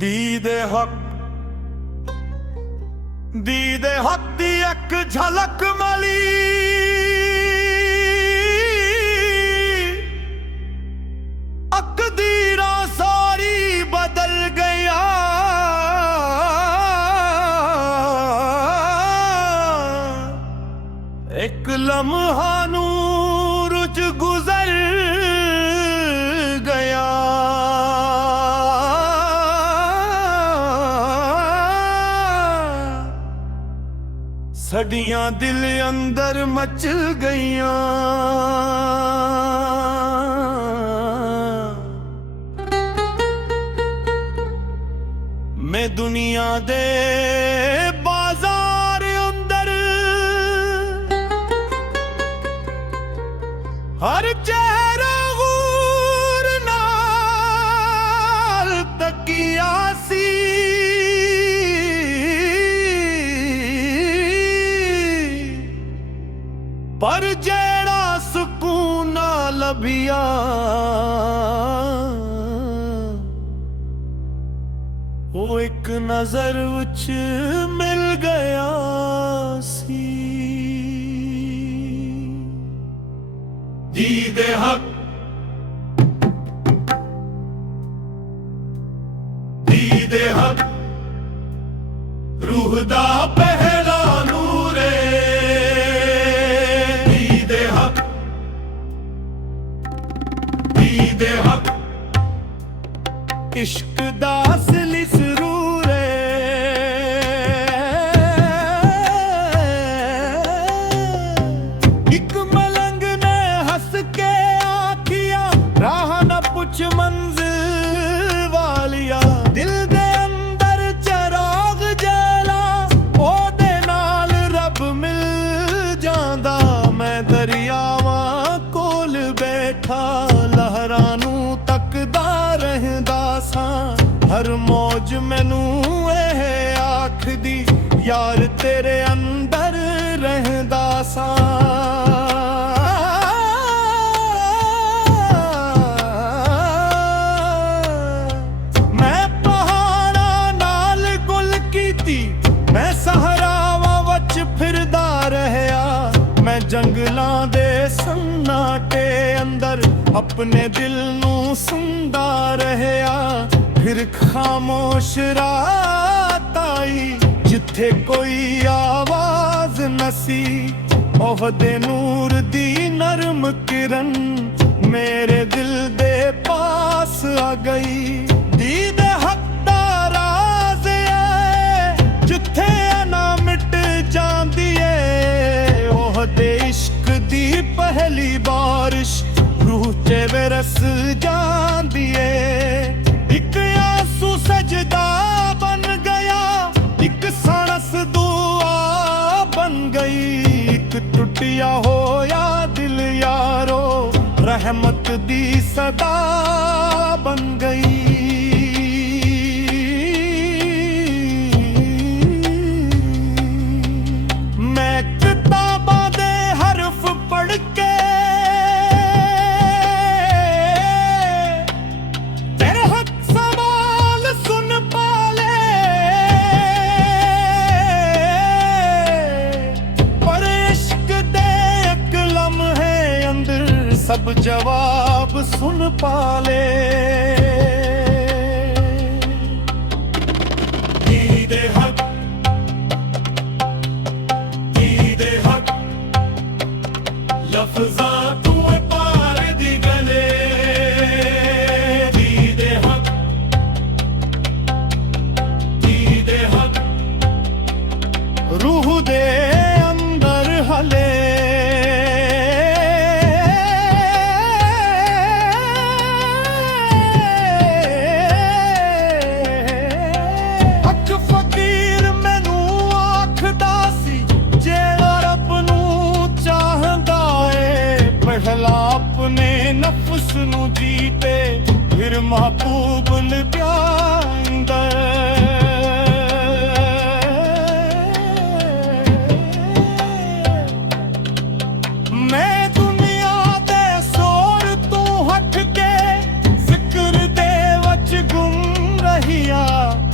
ਦੀਦੇ ਹੱਕ ਦੀ ਇੱਕ ਝਲਕ ਮਲੀ ਅਕਦੀਰਾਂ ਸਾਰੀ ਬਦਲ ਗਿਆ। ਇੱਕ ਲਮਹਾ ਨੂਰ ਚ ਗੁਜ਼ਰ ਗਿਆ। ਸਾਡੀਆਂ ਦਿਲ ਅੰਦਰ ਮਚ ਗਈਆਂ। ਮੈਂ ਦੁਨੀਆ ਦੇ ਬਾਜ਼ਾਰ ਅੰਦਰ ਹਰ ਚਿਹਰਾ ਗੂਰ ਨਾਲ ਤਕੀਆ ਸੀ। ਪਰ ਜਿਹੜਾ ਸਕੂਨ ਨਾ ਲੱਭਿਆ ਉਹ ਇੱਕ ਨਜ਼ਰ ਵਿੱਚ ਮਿਲ ਗਿਆ ਸੀ। ਦੀਦੇ ਹੱਕ ਰੂਹ ਦਾ ਪਹਿਲਾ ਨੂਰੇ। ਦੀਦੇ ਹੱਕ ਇਸ਼ਕ ਦਾ ਅਸਲੀ ਸਰੂਰ ਏ। ਇੱਕ ਮਲੰਗ ਨੇ ਹੱਸ ਕੇ ਆਖਿਆ ਰਾਹ ਨਾ ਪੁੱਛ ਮੰਜ਼ਿਲ ਵਾਲਿਆ। ਦਿਲ ਦੇ ਅੰਦਰ ਚਰਾਗ ਜਲਾ ਉਹਦੇ ਨਾਲ ਰੱਬ ਮਿਲ ਜਾਂਦਾ। ਮੈਂ ਦਰਿਆਵਾਂ ਕੋਲ ਬੈਠਾ ਲਹਿਰਾਂ ਨੂੰ ਤੱਕਦਾ ਰਹਿੰਦਾ ਸਾਂ। ਹਰ ਮੌਜ ਮੈਨੂੰ ਇਹ ਆਖਦੀ ਯਾਰ ਤੇਰੇ ਅੰਦਰ ਰਹਿੰਦਾ ਸਾਂ। ਮੈਂ ਪਹਾੜਾਂ ਨਾਲ ਗੁਲ ਕੀਤੀ, ਮੈਂ ਸਹਰਾਵਾਂ ਵਿੱਚ ਫਿਰਦਾ ਰਹਿਆ। ਮੈਂ ਜੰਗਲਾਂ ਦੇ ਸੰਨਾਟੇ ਅੰਦਰ ਆਪਣੇ ਦਿਲ ਨੂੰ ਸੁਣਦਾ ਰਹਿਆ। ਫਿਰ ਖਾਮੋਸ਼ ਰਾਤ ਆਈ ਜਿੱਥੇ ਕੋਈ ਆਵਾਜ਼ ਨਸੀ। ਉਹਦੇ ਨੂਰ ਦੀ ਨਰਮ ਕਿਰਨ ਮੇਰੇ ਦਿਲ ਦੇ ਪਾਸ ਆ ਗਈ। ਦੀਦੇ ਹੱਕ ਦਾ ਰਾਜ਼ ਏ ਜਿੱਥੇ ਨਾ ਮਿਟ ਜਾਂਦੀ ਏ। ਉਹਦੇ ਇਸ਼ਕ ਦੀ ਪਹਿਲੀ ਬਾਰਿਸ਼ ਰੂਹ ਤੇ ਬਰਸ ਜਾਂਦੀ ਏ। ਇੱਕ ਆਂਸੂ ਸਜਦਾ ਬਨ ਗਿਆ, ਇੱਕ ਸਾਣਸ ਦੁਆ ਬਨ ਗਈ। ਇੱਕ ਟੁੱਟਿਆ ਹੋਇਆ ਦਿਲ ਯਾਰੋ ਰਹਿਮਤ ਦੀ ਸਦਾ ਬਨ ਗਈ। ਮੈਂ ਕਿਤਾਬਾਂ ਦੇ ਹਰਫ ਪੜ੍ਹ ਕੇ ਸਭ ਜਵਾਬ ਸੁਣ ਪਾਲੇ। ਦੀਦੇ ਹੱਕ ਲਫ਼ਜ਼ਾਂ ਤੂੰ ਪਾਰ ਦੀ ਗਲੇ। ਦੀਦੇ ਹੱਕ ਰੂਹ ਦੇ ਅੰਦਰ ਹਲੇ। ਆਪਣੇ ਨਫਸ ਨੂੰ ਜੀਤੇ ਫਿਰ ਮਹਬੂਬ ਲਿਆਂਦਾ। ਮੈਂ ਦੁਨੀਆ ਦੇ ਸੋਰ ਤੋਂ ਹਟ ਕੇ ਜ਼ਿਕਰ ਦੇ ਵਿੱਚ ਗੁੰਮ ਰਹੀਆ।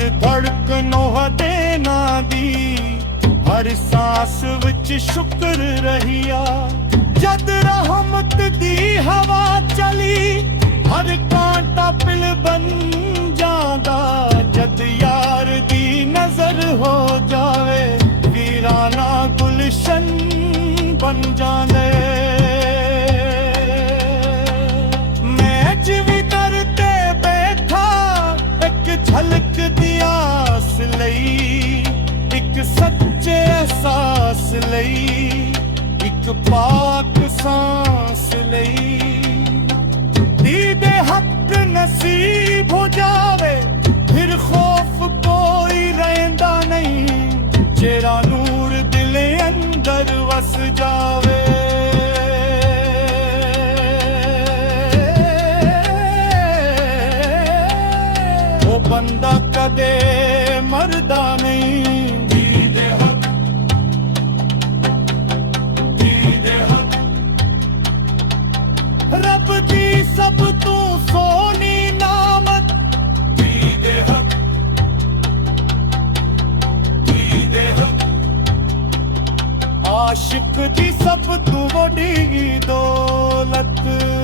ਹਰ ਧੜਕਨੋਂ ਦੇ ਨਾਂ ਦੀ ਹਰ ਸਾਸ ਵਿੱਚ ਸ਼ੁਕਰ ਰਹੀਆ ਜਦ ਰਹਿਮਤ ਦੀ ਹਵਾ ਚਲੀ ਹਰ ਕਾਂਟਾ ਪਿਲ ਬਨ ਜਾਂਦਾ ਜਦ ਯਾਰ ਦੀ ਨਜ਼ਰ ਹੋ ਜਾਵੇ ਵੀਰਾਨਾ ਗੁਲਸ਼ਨ ਬਨ ਜਾਂਦੇ ਮੈਂ ਜਿਵੇਂ ਦਰ ਤੇ ਬੈਠਾ ਇੱਕ ਝਲਕ ਦੀ ਆਸ ਲਈ ਇੱਕ ਸੱਚੇ ਅਹਿਸਾਸ ਲਈ ਇੱਕ ਪਾਕ ਸਾਂਸ ਲਈ ਦੀਦੇ ਹੱਕ ਨਸੀਬ ਹੋ ਜਾਵੇ ਫਿਰ ਖੌਫ ਕੋਈ ਰਹਿੰਦਾ ਨਹੀਂ ਜਿਹੜਾ ਨੂਰ ਦਿਲ ਅੰਦਰ ਵਸ ਜਾਵੇ ਉਹ ਬੰਦਾ ਕਦੇ ਮਰਦਾ ਨਹੀਂ ਦੀਦੇ ਹੱਕ ਰੱਬ ਦੀ ਸਭ ਤੋਂ ਸੋਹਣੀ ਨਾਮਤ ਦੀਦੇ ਹੱਕ ਆਸ਼ਿਕ ਦੀ ਸਭ ਤੋਂ ਵੱਡੀ ਦੌਲਤ